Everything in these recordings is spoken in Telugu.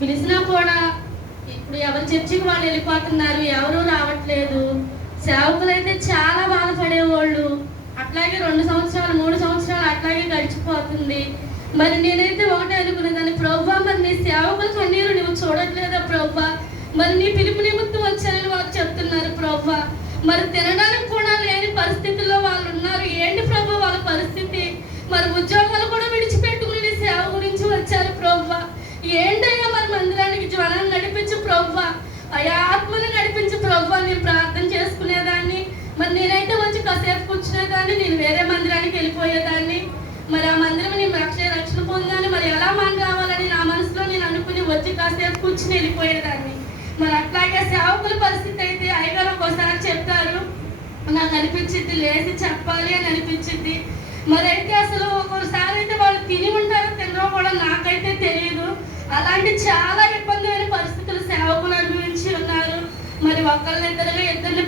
పిలిచినా కూడా ఇప్పుడు ఎవరు చర్చికి వాళ్ళు వెళ్ళిపోతున్నారు, ఎవరు రావట్లేదు. సేవకులు అయితే చాలా బాధపడేవాళ్ళు. అట్లాగే 2 సంవత్సరాలు 3 సంవత్సరాలు అట్లాగే గడిచిపోతుంది. మరి నేనైతే ఒకటే అనుకునేదాన్ని, ప్రభువా మరి నీ సేవకుల కన్నీరు నువ్వు చూడట్లేదా ప్రభువా? మరి నీ పిలుపు నిమిత్తం వచ్చానని వాళ్ళు చెప్తున్నారు ప్రభువా. మరి తినడానికి కూడా లేని పరిస్థితుల్లో వాళ్ళు ఉన్నారు. ఏంటి ప్రభు వాళ్ళ పరిస్థితి? మరి ఉద్యోగాలు కూడా విడిచిపెట్టుకుని నీ సేవ గురించి వచ్చారు ప్రభువా. ఏంటయ్యా మరి మందిరానికి జ్వరాన్ని నడిపించు ప్రభువా, అయ్యా ఆత్మను నడిపించు ప్రభువా. నేను ప్రార్థన చేసుకునేదాన్ని. మరి నేనైతే వచ్చి కాసేపు కూర్చునేదాన్ని, నేను వేరే మందిరానికి వెళ్ళిపోయేదాన్ని. మరి ఆ మందిరం నేను రక్షణ పొందాను. మరి ఎలా మన రావాలని నా మనసులో నేను అనుకుని వచ్చి కాసేపు కూర్చుని వెళ్ళిపోయేదాన్ని. మరి అట్లాగే సేవకుల పరిస్థితి అయితే అయ్యగారు ఒకసారి చెప్తారు, నాకు అనిపించింది లేచి చెప్పాలి అని అనిపించింది. మరి అయితే అసలు ఒక్కోసారి అయితే వాళ్ళు తిని ఉంటారో తినరో కూడా నాకైతే తెలియదు. అలాంటి చాలా ఇబ్బందిమైన పరిస్థితులు సేవకులు అనుభవించి ఉన్నారు. మరి ఒకళ్ళిద్దరుగా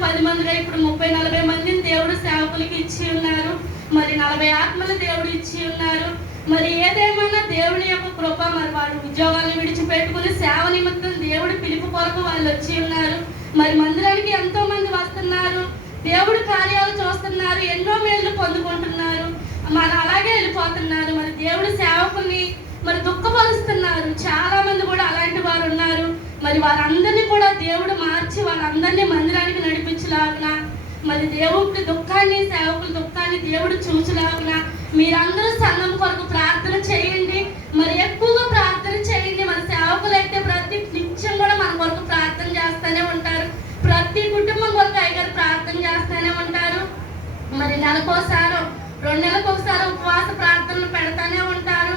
10 మందిగా ఇప్పుడు 30-40 మందిని దేవుడు సేవకులకి ఇచ్చి ఉన్నారు. మరి 40 ఆత్మలు దేవుడు ఇచ్చి ఉన్నారు. మరి ఏదేమైనా దేవుని యొక్క కృప. మరి వాళ్ళు ఉద్యోగాలను విడిచిపెట్టుకుని సేవ నిమిత్తం దేవుడి పిలుపు కొరకు వాళ్ళు వచ్చి ఉన్నారు. మరి మందిరానికి ఎంతో మంది వస్తున్నారు, దేవుడి కార్యాలు చూస్తున్నారు, ఎన్నో మేళ్ళు పొందుకుంటున్నారు. మరి అలాగే వెళ్ళిపోతున్నారు. మరి దేవుడి సేవకుల్ని మరి దుఃఖపరుస్తున్నారు. చాలా మంది కూడా అలాంటి వారు ఉన్నారు. మరి వారందరినీ కూడా దేవుడు మార్చి వాళ్ళందరినీ మందిరానికి నడిపించలాగున, మరి దేవుడి దుఃఖాన్ని సేవకుల దుఃఖాన్ని దేవుడు చూచలాగున మీరందరూ సంఘం కొరకు ప్రార్థన చేయండి. మరి ఎక్కువగా ప్రార్థన చేయండి. మన సేవకులు అయితే ప్రతి నిత్యం కూడా మన కొరకు ప్రార్థన చేస్తూనే ఉంటారు. ప్రతి కుటుంబం కొరకు అయ్యగారు ప్రార్థన చేస్తూనే ఉంటారు. మరి నెలకోసారి 2 నెలలకు ఒకసారి ఉపవాస ప్రార్థనలు పెడతానే ఉంటారు.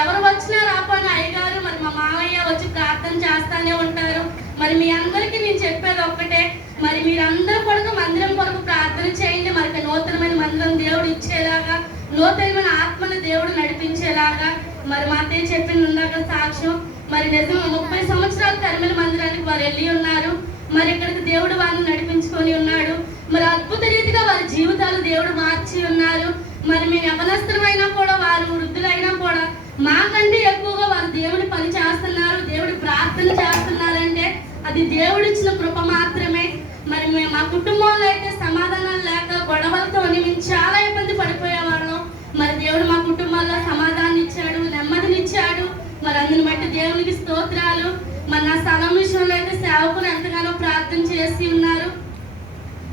ఎవరు వచ్చినా రాకపోయినా అయ్యగారు మరి మా మామయ్య వచ్చి ప్రార్థన చేస్తూనే ఉంటారు. మరి మీ అందరికీ నేను చెప్పేది ఒక్కటే, మరి మీరందరూ కొరకు మందిరం కొరకు ప్రార్థన చేయండి. మరి నూతనమైన మందిరం దేవుడు ఇచ్చేలాగా, నూతనమైన ఆత్మను దేవుడు నడిపించేలాగా. మరి మా అత్తయ్య చెప్పింది ఉందాక సాక్ష్యం. మరి నిజంగా 30 సంవత్సరాలు కరిమల మందిరానికి వారు వెళ్ళి ఉన్నారు. మరి ఇక్కడికి దేవుడు వారిని నడిపించుకొని ఉన్నాడు. మరి అద్భుత రీతిగా వారి జీవితాలు దేవుడు మార్చి ఉన్నారు. మరి మేము యవనస్తులమైనా కూడా, వారు వృద్ధులైనా కూడా మాకంటే ఎక్కువగా వారు దేవుడి పని చేస్తున్నారు, దేవుడి ప్రార్థన చేస్తున్నారంటే అది దేవుడిచ్చిన కృప మాత్రమే. మరి మేము మా కుటుంబంలో అయితే సమాధానాలు లేక గొడవలతో మేము చాలా ఇబ్బంది పడిపోయేవాళ్ళం. మరి దేవుడు మా కుటుంబాల్లో సమాధానం ఇచ్చాడు, నెమ్మదినిచ్చాడు. మరి అందుని బట్టి దేవునికి స్తోత్రాలు. మరి నా స్థలం విషయంలో అయితే సేవకులు ఎంతగానో ప్రార్థన చేసి ఉన్నారు.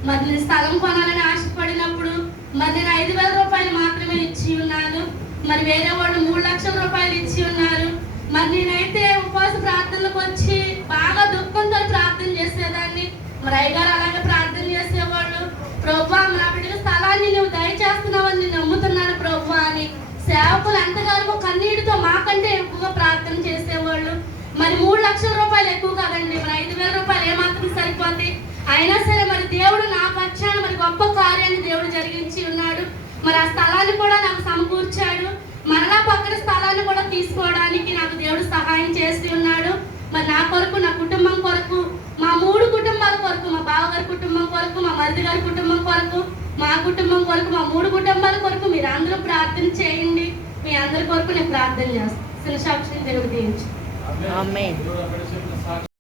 మరి నేను స్థలం కొనాలని ఆశపడినప్పుడు మరి నేను 5,000 రూపాయలు మాత్రమే ఇచ్చి ఉన్నాను. మరి వేరే వాళ్ళు 3 లక్షల రూపాయలు ఇచ్చి ఉన్నారు. మరి నేనైతే ఉపవాస ప్రార్థనలకు వచ్చి బాగా దుఃఖంతో ప్రార్థన చేసేదాన్ని. మరి అయ్యగారు అలాగే ప్రార్థన చేసేవాళ్ళు, ప్రభువా నా బిడ్డల స్థలాన్ని నువ్వు దయచేస్తున్నావని నేను నమ్ముతున్నాను ప్రభువా అని. సేవకులు ఎంతగానో కన్నీటితో మాకంటే ఎక్కువగా ప్రార్థన చేసేవాళ్ళు. మరి 3 లక్షల రూపాయలు ఎక్కువ కాదండి, మరి 5,000 రూపాయలు ఏమాత్రం సరిపోతాయి. అయినా సరే మరి దేవుడు నా పక్షాన మరి గొప్ప కార్యాన్ని దేవుడు జరిగించి ఉన్నాడు. మరి ఆ స్థలాన్ని కూడా నాకు సమకూర్చాడు. మరలా పక్కన స్థలాన్ని కూడా తీసుకోవడానికి నాకు దేవుడు సహాయం చేసి ఉన్నాడు. మరి నా కొరకు, నా కుటుంబం కొరకు, మా 3 కుటుంబాల కొరకు, మా బావగారి కుటుంబం కొరకు, మా మరిది గారి కుటుంబం కొరకు, మా కుటుంబం కొరకు, మా 3 కుటుంబాల కొరకు మీరు అందరూ ప్రార్థన చేయండి. మీ అందరి కొరకు నేను ప్రార్థన చేస్తాను. సాక్షిని దేవుడు దీవించు. ఆమేన్.